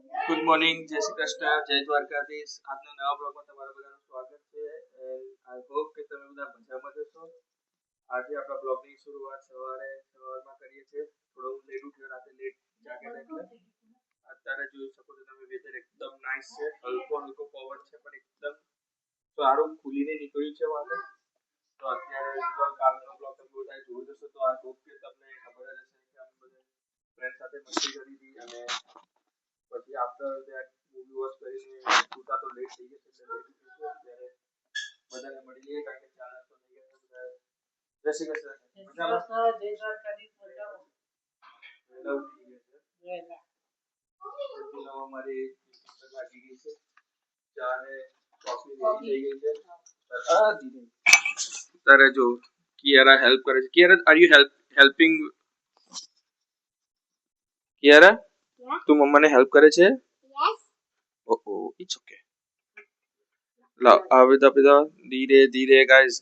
Good morning, જય શ્રી કૃષ્ણ, જય દ્વારકાધીશ. આજના નવા બ્લોગમાં તમારા બધાનું સ્વાગત છે. આઈ હોપ કે તમે બધા મજામાં જશો. આજે આપણા બ્લોગની શરૂઆત સવારમાં કરીએ છીએ. થોડો લેટ ઉઠ્યો, રાતે લેટ જાગ્યા એટલે અત્યારે જોઈ શકો છો તમે વેધર એકદમ નાઇસ છે. હલકો પવન છે પણ એકદમ સારું ખુલીને નીકળ્યું છે વાતે. તો અત્યારે કાલનો બ્લોગ તમે બધા જોઈ જશો તો આ હોપ કે તમને ખબર જ હશે કે અમે બધા ફ્રેન્ડ સાથે મસ્તી કરી હતી અને પછી આફ્ટર ધેટ મૂવી વોચ કરીને સુતા તો લેટ થઈ ગયા એટલે લેટ ઉઠ્યો અત્યારે બધાને મળીએ કારણ કે ચા નાસ્તો થઈ ગયા બધા. જય શ્રી કૃષ્ણ. જય દ્વારકાધીશ. વહેલા ઉઠી ગયા છે. અમારી લાગી ગઈ છે. ચા ને કોફી થઈ ગઈ છે. તારે જો કિયારા હેલ્પ કરે છે. Kiara are you helping? Kiara તું મમ્માને હેલ્પ કરે છે? યસ. ઓહો, ઇટ્સ ઓકે. લા આવે તો ધીરે ધીરે ગાઈસ.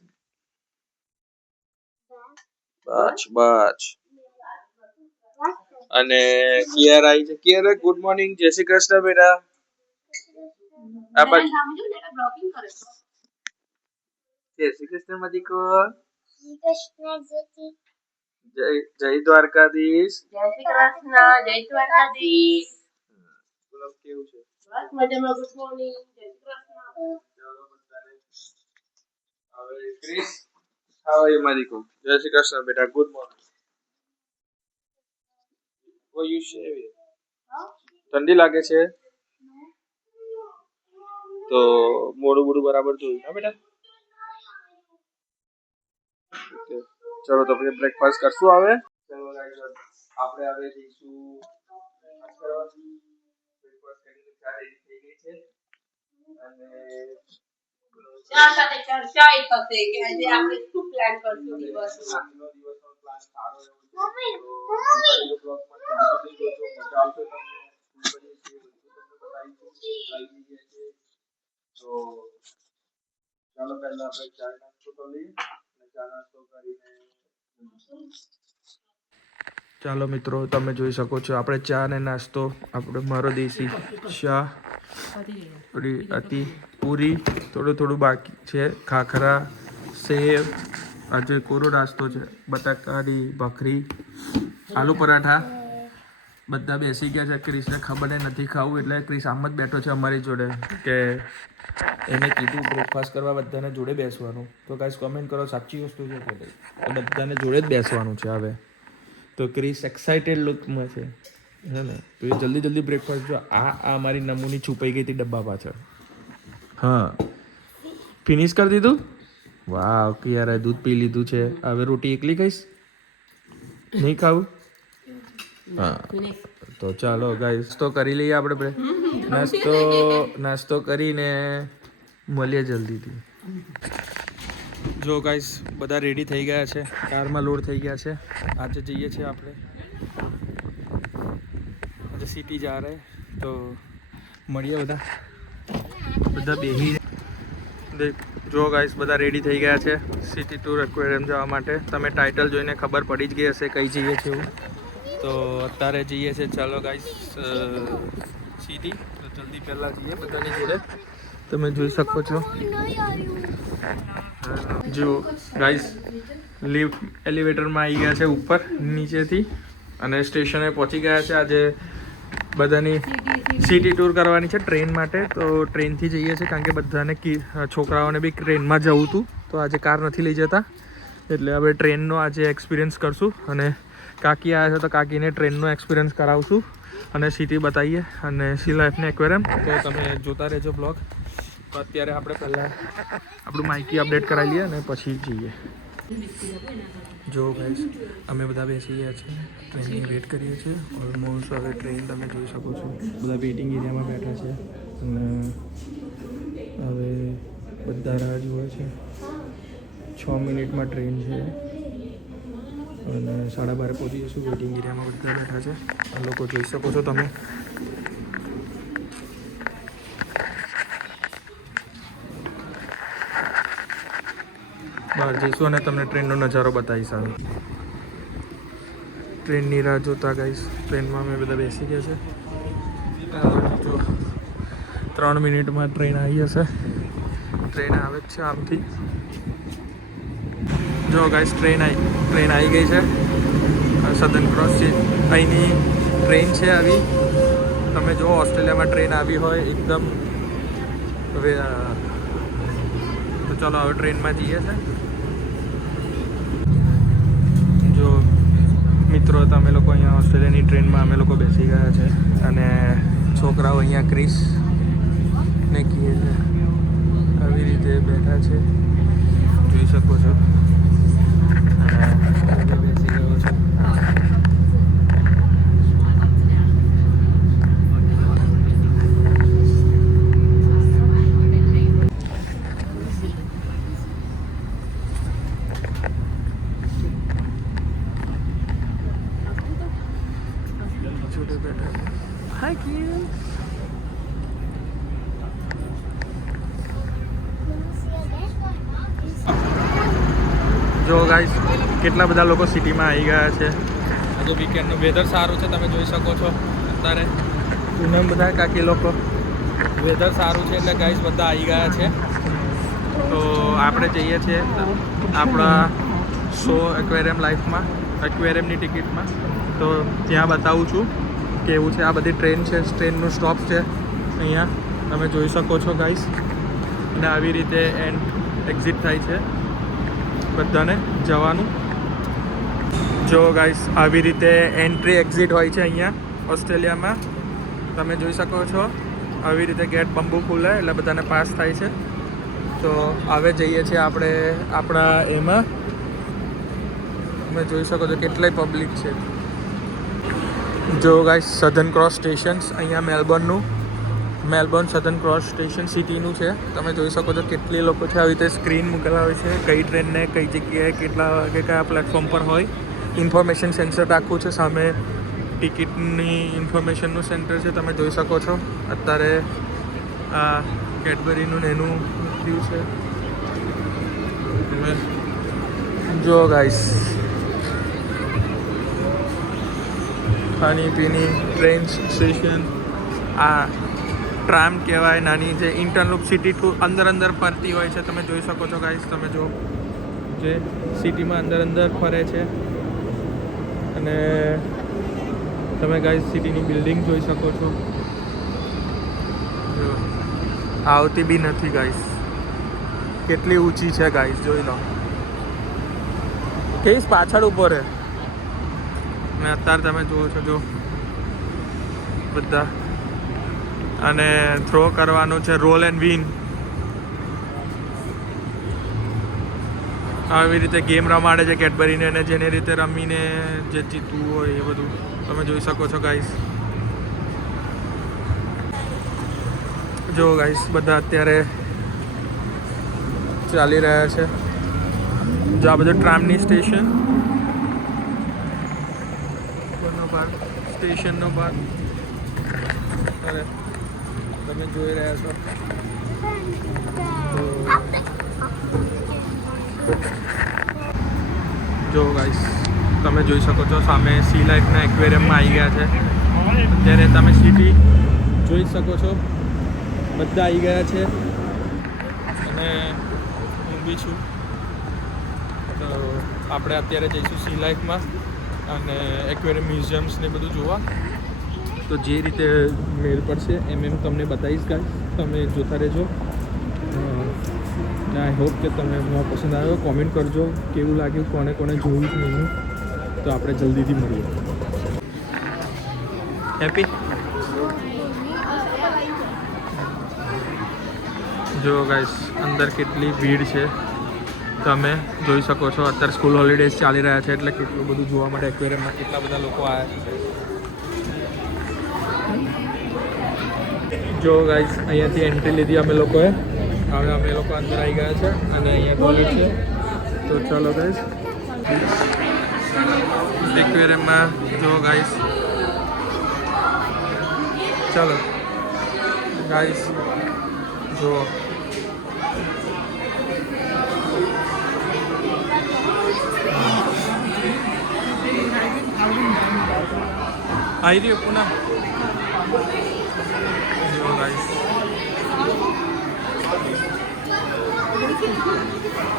બચ અને કિયારા આવી છે. કિયારા ગુડ મોર્નિંગ, જય શ્રી કૃષ્ણ બેટા. આ બાજુ બ્લોગિંગ કરે છે. જય શ્રી કૃષ્ણ મદિકો. જય દ્વારકાધીશ. જય શ્રી કૃષ્ણ, જય દ્વારકાધીશ. બોલો કેવું છે? બસ મજામાં. ગુડ મોર્નિંગ, જય શ્રી કૃષ્ણ. ચાલો બધાને હવે ક્રિસ હાઉ આર યુ મદિકો? જય શ્રી કૃષ્ણ બેટા. Good morning. વો યુ શેવ ઠંડી લાગે છે તો મોડું બરાબર જોયું હા બેટા. ચલો તો પછી બ્રેકફાસ્ટ કરશું હવે. ચલો ગાઈસ આપણે હવે જઈશું બ્રેકફાસ્ટ કરીને ચા રેડી થઈ ગઈ છે અને ચા સાથે ચર્ચા થશે કે આજે આપણે શું પ્લાન કરશું દિવસનો. આજનો દિવસનો પ્લાન સારો એવો છે. મમ્મી બ્લોગ માં મજા આવશે તમને. તો ચાલો પહેલા આપણે ચા નાસ્તો કરીએ અને ચા નાસ્તો કરીને ચાલો મિત્રો તમે જોઈ શકો છો આપણે ચા અને નાસ્તો આપણે મારો દેશી ચા હતી પૂરી થોડું બાકી છે. ખાખરા સેવ આજે કોરો નાસ્તો છે. બટાકાની ભાખરી આલુ પરાઠા બધા બેસી ગયા છે. ક્રિસને ખબર નથી ખાવું એટલે ક્રિસ આમ જ બેઠો છે અમારી જોડે કે એને કીધું બ્રેકફાસ્ટ કરવા બધાને જોડે બેસવાનું. તો ગાઈસ કોમેન્ટ કરો સાચી વસ્તુ છે કે નહીં. તો બધાને જોડે જ બેસવાનું છે હવે. તો ક્રિસ એક્સાઇટેડ લુકમાં છે હે ને. તો એ જલ્દી બ્રેકફાસ્ટ જો આ અમારી નમૂની છુપાઈ ગઈ હતી ડબ્બા પાછળ. હા ફિનિશ કરી દીધું. વાવ કિયારાએ દૂધ પી લીધું છે. હવે રોટી એકલી ખાઈશ નહીં ખાવું? હા તો ચાલો ગાઈસ તો કરી લઈએ આપણે નાસ્તો કરીને મળીએ જલ્દીથી. જો ગાઈસ બધા રેડી થઈ ગયા છે. કારમાં લોડ થઈ ગયા છે. આજે જઈએ છીએ આપણે આજે સિટી જા રહે તો મળીએ બધા બેહી. જો ગાઈસ બધા રેડી થઈ ગયા છે સિટી ટૂર એક્વેરિયમ જવા માટે. તમે ટાઇટલ જોઈને ખબર પડી જ ગઈ હશે કઈ જઈએ છે એવું. તો અત્યારે જઈએ છે ચાલો ગાઈસ સિટી. તો જલ્દી પહેલાં જઈએ બધાની જોડે. તમે જોઈ શકો છો જો ગાઈસ એલિવેટરમાં આવી ગયા છે ઉપર નીચેથી અને સ્ટેશને પહોંચી ગયા છે. આજે બધાની સિટી ટૂર કરવાની છે ટ્રેન માટે. તો ટ્રેનથી જઈએ છીએ કારણ કે બધાને છોકરાઓને બી ટ્રેનમાં જવું હતું તો આજે કાર નથી લઈ જતા એટલે હવે ટ્રેનનો આજે એક્સપિરિયન્સ કરશું. અને કાકી આવ્યા છે તો કાકીને ટ્રેનનો એક્સપિરિયન્સ કરાવશું અને સિટી બતાવીએ અને સી લાઈફને એક્વેરિયમ. તો તમે જોતા રહેજો બ્લોગ. તો અત્યારે આપણે પહેલાં આપણું માહિતી અપડેટ કરાવી લઈએ અને પછી જઈએ. જો ગાઈસ અમે બધા બેસી ગયા છીએ ટ્રેનની વેટ કરીએ છીએ. ઓલમોસ્ટ હવે ટ્રેન તમે જોઈ શકો છો બધા વેઇટિંગ એરિયામાં બેઠા છે અને હવે બધા રાહ જુએ છે. 6 મિનિટમાં ટ્રેન છે અને 12:30 પહોંચી જઈશું. વેઇટિંગ એરિયામાં બધા બેઠા છે. આ લોકો જોઈ શકો છો તમે. બહાર જઈશું અને તમને ટ્રેનનો નજારો બતાવીશ. આવે ટ્રેનની રાહ જોતા ગાઈસ ટ્રેનમાં અમે બધા બેસી ગયા છે. 3 મિનિટમાં ટ્રેન આવી જશે. ટ્રેન આવે જ છે આમથી. જો ગાઈસ ટ્રેન આવી ગઈ છે. સધન ક્રોસ છે અહીંની ટ્રેન છે આવી. તમે જો ઓસ્ટ્રેલિયામાં ટ્રેન આવી હોય એકદમ. હવે તો ચાલો હવે ટ્રેનમાં જઈએ છે. જો મિત્રો તમે લોકો અહીંયા ઓસ્ટ્રેલિયાની ટ્રેનમાં અમે લોકો બેસી ગયા છે અને છોકરાઓ અહીંયા ક્રિસ ને કીએ છે આવી રીતે બેઠા છે જોઈ શકો છો. અને બેસી ગયો છે. Hi kids. જો ગાઈસ કેટલા બધા લોકો સિટીમાં આવી ગયા છે. આજે વીકેન્ડનું વેધર સારું છે તમે જોઈ શકો છો. અત્યારે પૂનમ બધા કાકી લોકો વેધર સારું છે એટલે ગાઈસ બધા આવી ગયા છે. તો આપણે જઈએ છીએ આપણા શો એક્વેરિયમ લાઈફમાં એક્વેરિયમની ટિકિટમાં. તો ત્યાં બતાવું છું કેવું છે. આ બધી ટ્રેન છે. ટ્રેનનું સ્ટોપ છે અહીંયા તમે જોઈ શકો છો ગાઈસ. અને આવી રીતે એક્ઝિટ થાય છે બધાને જવાનું. જો ગાઈસ આવી રીતે એન્ટ્રી એક્ઝિટ હોય છે અહીંયા ઓસ્ટ્રેલિયામાં તમે જોઈ શકો છો. આવી રીતે ગેટ બંબુ ખુલે એટલે બધાને પાસ થાય છે. તો હવે જઈએ છીએ આપણે આપણા એમાં. તમે જોઈ શકો છો કેટલાય પબ્લિક છે. જો ગાઈસ સધન ક્રોસ સ્ટેશન્સ અહીંયા મેલબોર્ન સધન ક્રોસ સ્ટેશન સિટીનું છે. તમે જોઈ શકો છો કેટલી લોકો છે. આવી રીતે સ્ક્રીન મૂકેલા હોય છે કઈ ટ્રેનને કઈ જગ્યાએ કેટલા વાગે કયા પ્લેટફોર્મ પર હોય. ઇન્ફોર્મેશન સેન્ટર રાખવું છે સામે. ટિકિટની ઇન્ફોર્મેશનનું સેન્ટર છે તમે જોઈ શકો છો. અત્યારે આ કેડબરીનું ને એનું થયું છે. જો ગાઈસ ખાણી પીણી ટ્રેન સ્ટેશન. આ ટ્રામ કહેવાય નાની જે ઇન્ટરલૂપ સિટી ટુ અંદર ફરતી હોય છે. તમે જોઈ શકો છો ગાઈસ. તમે જો જે સિટીમાં અંદર ફરે છે. અને તમે ગાઈસ સિટીની બિલ્ડિંગ જોઈ શકો છો. આવતી બી નથી ગાઈસ. કેટલી ઊંચી છે ગાઈસ જોઈ લો. કેસ પાછળ ઉપર હે. અને અત્યારે તમે જુઓ છો જો બધા. અને થ્રો કરવાનું છે રોલ એન્ડ વિન. આવી રીતે ગેમ રમાડે છે કેડબરીને અને જેને રીતે રમીને જે જીતવું હોય એ બધું તમે જોઈ શકો છો ગાઈસ. જો ગાઈસ બધા અત્યારે ચાલી રહ્યા છે. જો આ બધું ટ્રામની સ્ટેશન સ્ટેશનનો ભાગ અને તમે જોઈ રહ્યા છો. જો ગાઈસ તમે જોઈ શકો છો સામે સી લાઈફના એક્વેરિયમમાં આવી ગયા છે. અત્યારે તમે સિટી જોઈ શકો છો. બધા આવી ગયા છે અને હું બી છું. તો આપણે અત્યારે જઈશું સી લાઈફમાં અને એક્વેરિયમ મ્યુઝિયમ્સ ને બધું જોવા. તો જે રીતે મેળ પડશે એમ તમને બતાવીશ ગાઈસ. તમે જોતા રહેજો. આઈ હોપ કે તમને પસંદ આવ્યો. કોમેન્ટ કરજો કેવું લાગ્યું, કોને જોયું છે એનું. તો આપણે જલ્દીથી મળીએ. હેપી. જો ગાઈસ અંદર કેટલી ભીડ છે તમે જોઈ શકો છો. અત્યારે સ્કૂલ હોલિડેઝ ચાલી રહ્યા છે એટલે કેટલું બધું જોવા માટે એક્વેરિયમમાં કેટલા બધા લોકો આવ્યા છે. જો ગાઈસ અહીંયાથી એન્ટ્રી લીધી અમે લોકોએ. હવે અમે લોકો અંદર આવી ગયા છે અને અહીંયા ટોયલેટ છે. તો ચાલો ગાઈસ એક્વેરિયમમાં જો ગાઈસ. ચાલો ગાઈસ જો આવી રહ્યો પુનઃ. જો ગાઈસ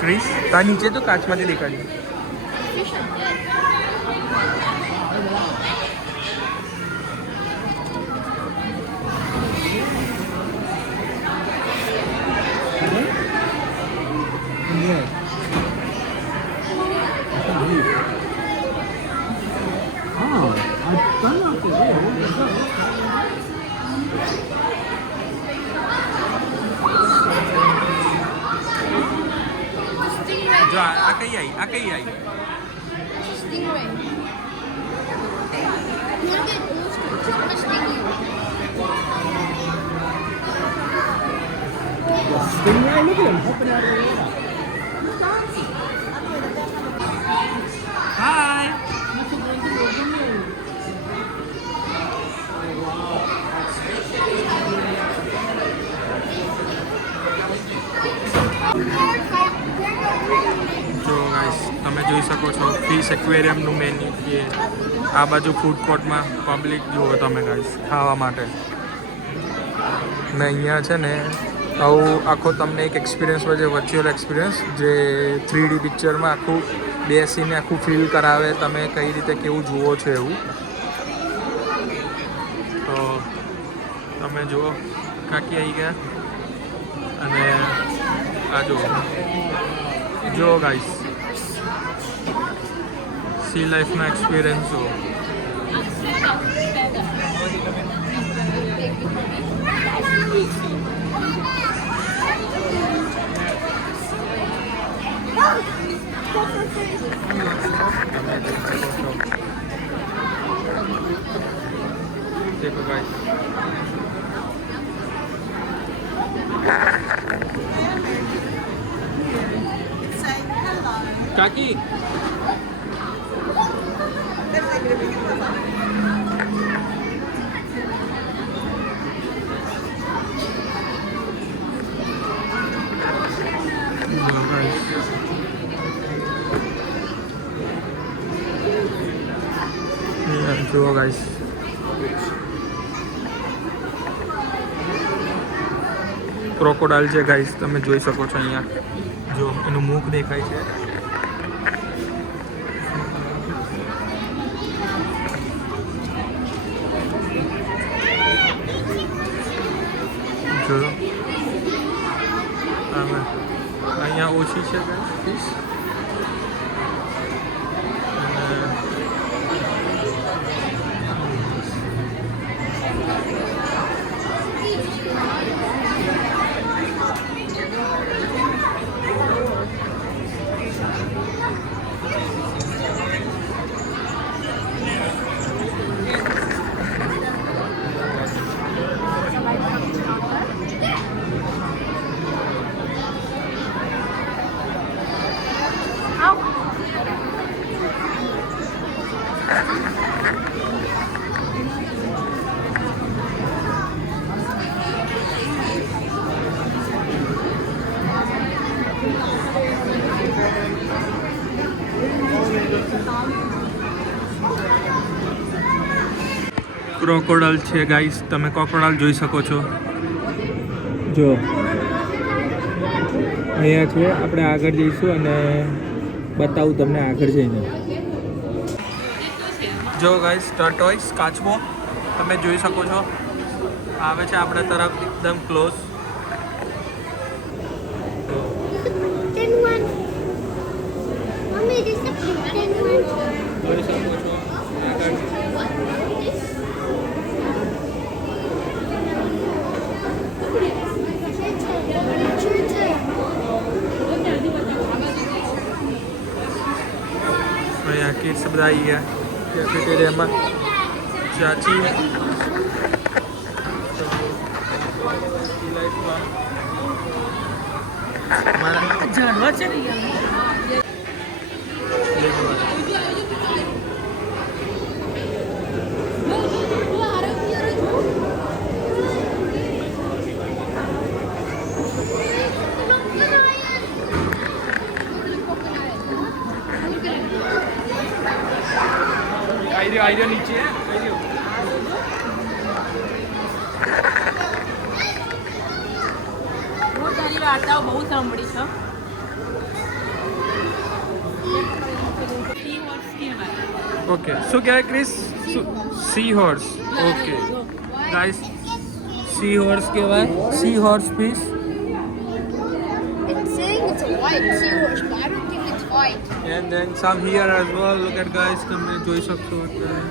ક્રિસ તા નીચે તો કાચમાંથી દેખાડી. જો આ કઈ આવી Stingray. You'll get bruised. It's gonna sting you. Stingray, look at him hopping out of the water. હાય. જો ગાઈસ તમે જોઈ શકો છો ફિશ એક્વેરિયમનું મેન્યુ છે. આ બાજુ ફૂડ કોર્ટમાં પબ્લિક જુઓ તમે ગાઈસ ખાવા માટે. ને અહીંયા છે ને આવું આખો તમને એક એક્સપિરિયન્સ હોય છે, વર્ચ્યુઅલ એક્સપિરિયન્સ, જે 3D પિક્ચરમાં આખું બેસીને આખું ફીલ કરાવે તમે કઈ રીતે કેવું જુઓ છો એવું. તો તમે જુઓ કાકી આવી ગયા અને આ જુઓ ગાઈસ સી લાઈફનો એક્સપિરિયન્સ જુઓ. देखो गाइस काकी જુઓ ગાઈસ ક્રોકોડાઇલ છે ગાઈસ, તમે જોઈ શકો છો અહીંયા. જો એનું મુખ દેખાય છે. જો અહીંયા ઓછી છે ફિશ. ક્રોકોડાઇલ છે ગાઈસ, તમે ક્રોકોડાઇલ જોઈ શકો છો. જો અહીંયા છે, આપણે આગળ જઈશું અને બતાવું તમને આગળ જઈને. જો ગાઈસ ટર્ટોઇસ કાચબો તમે જોઈ શકો છો આવે છે આપણા તરફ એકદમ close. Then one. Mommy, this is the then one. જોઈ શકો છો આગળ. અહીંયા કિડ્સ બધા આવી ગયા કેફેટેરિયામાં. ચાચી ઝાડવા છે ને आइडिया नीचे है બહુ સારી વાર્તાઓ બહુ સાંભળી છે. ઓકે શું કહેવાય ક્રિસ sea horse okay guys sea horse કહેવાય sea horse fish It's saying it's a white seahorse, but I don't think it's white. And then some here as well look at guys તમે જોઈ શકશો અત્યારે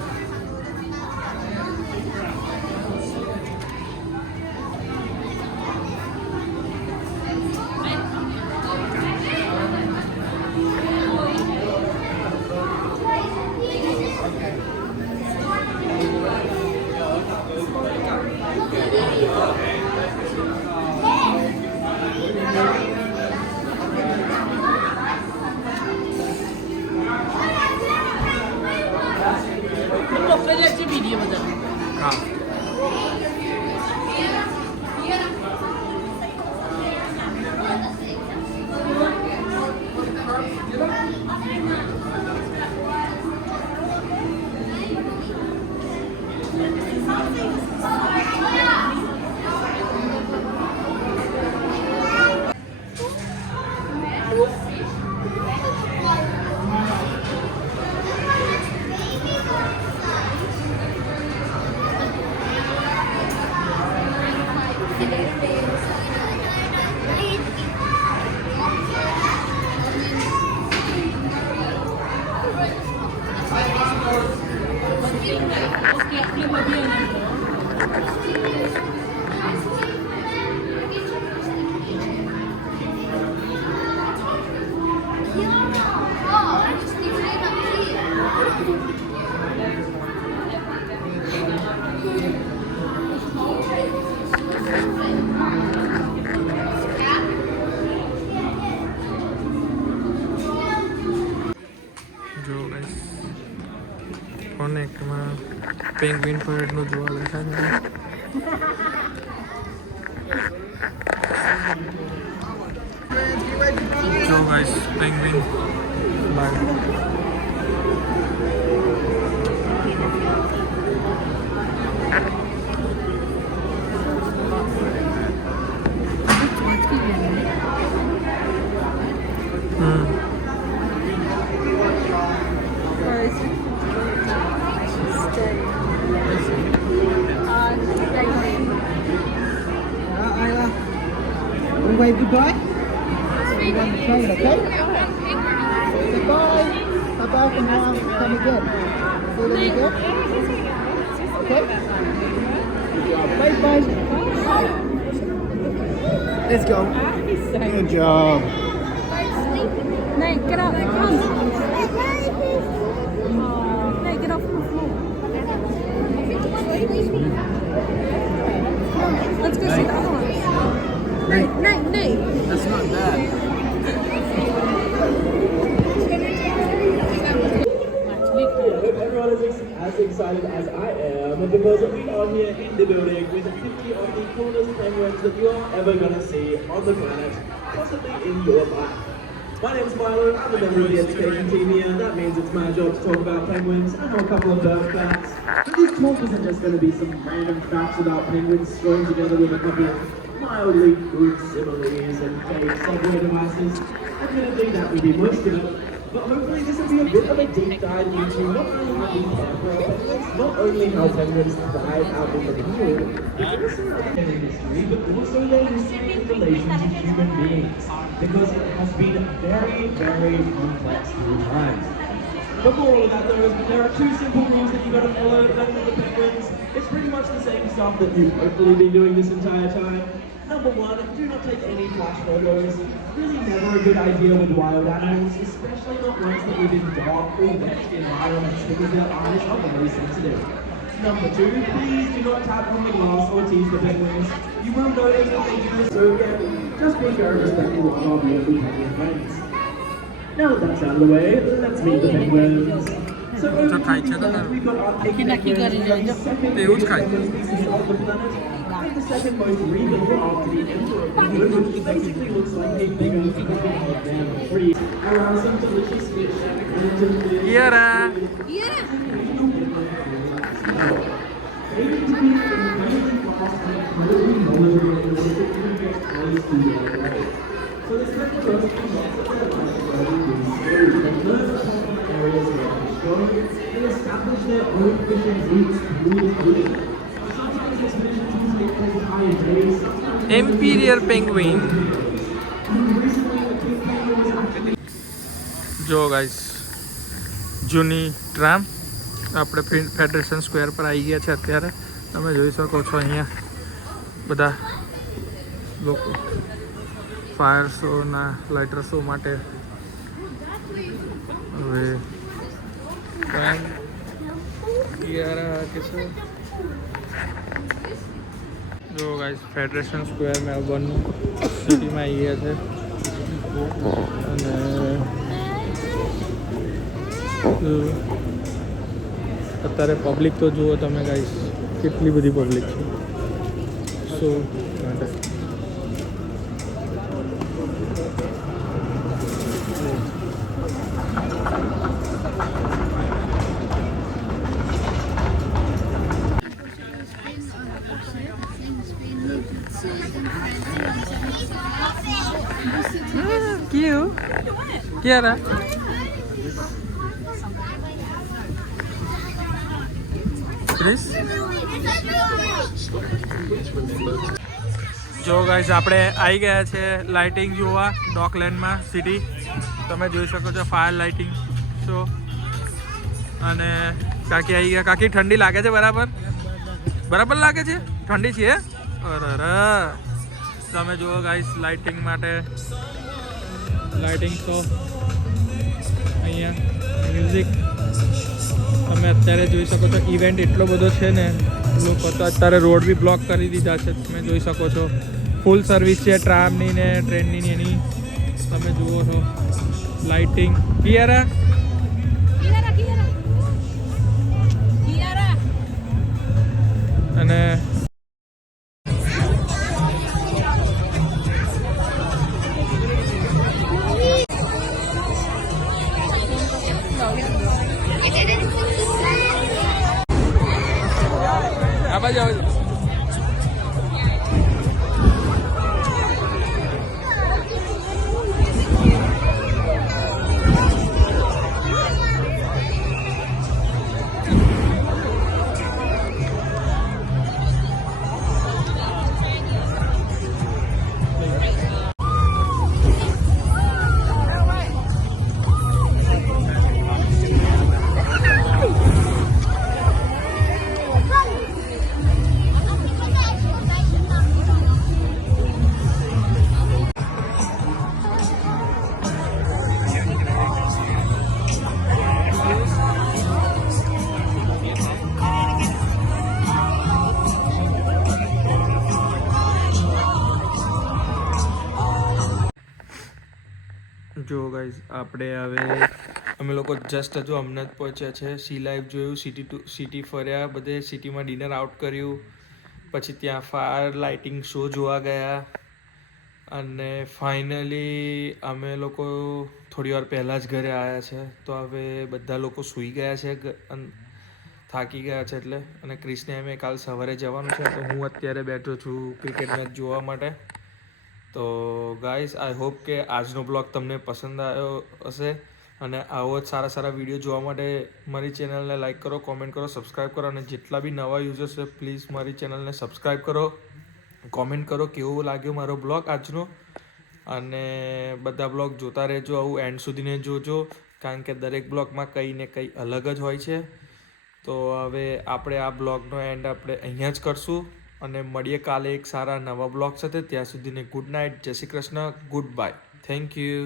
મોકલેલી છે video બધા હા okay આપણે બધી Oh, I just keep saying up here. જો ગાઈસ કોનેક્ટમાં પેંગ્વિન પરેડનું જોવા બેઠા છે જો guys penguin live Isla, we wave goodbye. On the train, okay? Say bye. Bye-bye for now. Come again. See you again. Okay? Bye-bye. Let's go. Good job. Nay, get up. Come. Nay, get off the floor. Let's go see the other ones. Nay, nay, nay. That's not bad. Everyone is as excited as I am because we are here in the building with 50 of the coolest penguins that you are ever going to see on the planet, possibly in your life. My name's Milo, I'm a member of the education team here. That means it's my job to talk about penguins. I know a couple of bird facts. But this talk isn't just going to be some random facts about penguins thrown together with a couple of mildly good similes and fake subway devices. Admittedly, that would be most of it. But hopefully this will be a bit of a deep dive into not only how we care for our penguins, not only how penguins thrive out in the wild, in history, but also their history in relation to human beings, because it has been very, very complex through time. Before all of that though, there are two simple rules that you've got to follow when with the penguins. It's pretty much the same stuff that you've hopefully been doing this entire time. Number one, do not take any flash photos. Really never a good idea with wild animals, especially not ones that live in dark or wet environments because their eyes are very sensitive. Number two, please do not tap on the glass or tease the penguins. You will notice that they do this, so again, just be very respectful of our beautiful penguin friends. Now that that's out of the way, let's meet the penguins. So over to the left, we've got our pink penguins, the second biggest penguin species on the planet. And the second most regal after the emperor penguin, which basically looks like a bigger version of them. Free around some delicious fish. યરા Aiming to be incredibly fast and incredibly knowledgeable in the particular gets close to their prey. So the second person who lots of their life rather than scary, they learn to find areas where they're strong, they establish their own fishing routes through the ocean. Sometimes expeditions usually occupy days, sometimes Imperial penguin. જો guys જૂની tram આપણે federation square પર આવી ગયા છે અત્યારે. તમે જોઈ શકો છો અહીંયા બધા લોકો ફાયર શોના લાઇટર શો માટે હવે જો ગાઈસ ફેડરેશન સ્ક્વેર મેલબોર્ન સિટીમાં આવી ગયા છે અને અત્યારે પબ્લિક તો જુઓ તમે ગાઈસ કેટલી બધી પબ્લિક છે શો માટે. क्या रहा क्रिस જો ગાઈસ આપણે આવી ગયા છે લાઇટિંગ જોવા ડોકલેન્ડમાં સિટી. તમે જોઈ શકો છો ફાયર લાઇટિંગ શો અને કાકી આવી ગયા. કાકી ઠંડી લાગે છે? બરાબર લાગે છે? ઠંડી છે? અરે તમે જુઓ ગાઈસ લાઇટિંગ માટે લાઇટિંગ શો અહીંયા મ્યુઝિક તમે અત્યારે જોઈ શકો છો. ઇવેન્ટ એટલો બધો છે ને લોકો તો અત્યારે રોડ બી બ્લોક કરી દીધા છે. તમે જોઈ શકો છો ફૂલ સર્વિસ છે ટ્રામની ને ટ્રેનની ને એની. તમે જુઓ છો લાઇટિંગ. કિયારા અને આ બાજુ જો ગાઈઝ આપણે હવે અમે લોકો જસ્ટ હજુ હમણાં જ પહોંચ્યા છે. સી લાઈફ જોયું, સિટી ફર્યા, બધે સિટીમાં ડિનર આઉટ કર્યું, પછી ત્યાં ફાયર લાઇટિંગ શો જોવા ગયા અને ફાઇનલી અમે લોકો થોડી વાર પહેલાં જ ઘરે આવ્યા છે. તો હવે બધા લોકો સૂઈ ગયા છે, થાકી ગયા છે એટલે. અને ક્રિસને અમે કાલ સવારે જવાનું છે તો હું અત્યારે બેઠો છું ક્રિકેટ મેચ જોવા માટે. તો ગાઈઝ આઈ હોપ કે આજનો બ્લોગ તમને પસંદ આવ્યો હશે અને આવો જ સારા વિડીયો જોવા માટે મારી ચેનલને લાઈક કરો, કોમેન્ટ કરો, સબસ્ક્રાઈબ કરો અને જેટલા બી નવા યુઝર્સ છે પ્લીઝ મારી ચેનલને સબસ્ક્રાઈબ કરો, કોમેન્ટ કરો કેવો લાગ્યો મારો બ્લોગ આજનો. અને બધા બ્લોગ જોતા રહેજો, આવું એન્ડ સુધીને જોજો કારણ કે દરેક બ્લોગમાં કંઈ ને કંઈ અલગ જ હોય છે. તો હવે આપણે આ બ્લોગનો એન્ડ આપણે અહીંયા જ કરશું અને મળીએ કાલે એક સારા નવા બ્લોગ સાથે. ત્યાં સુધીને ગુડ નાઇટ, જય Shri Krishna, good bye, thank you.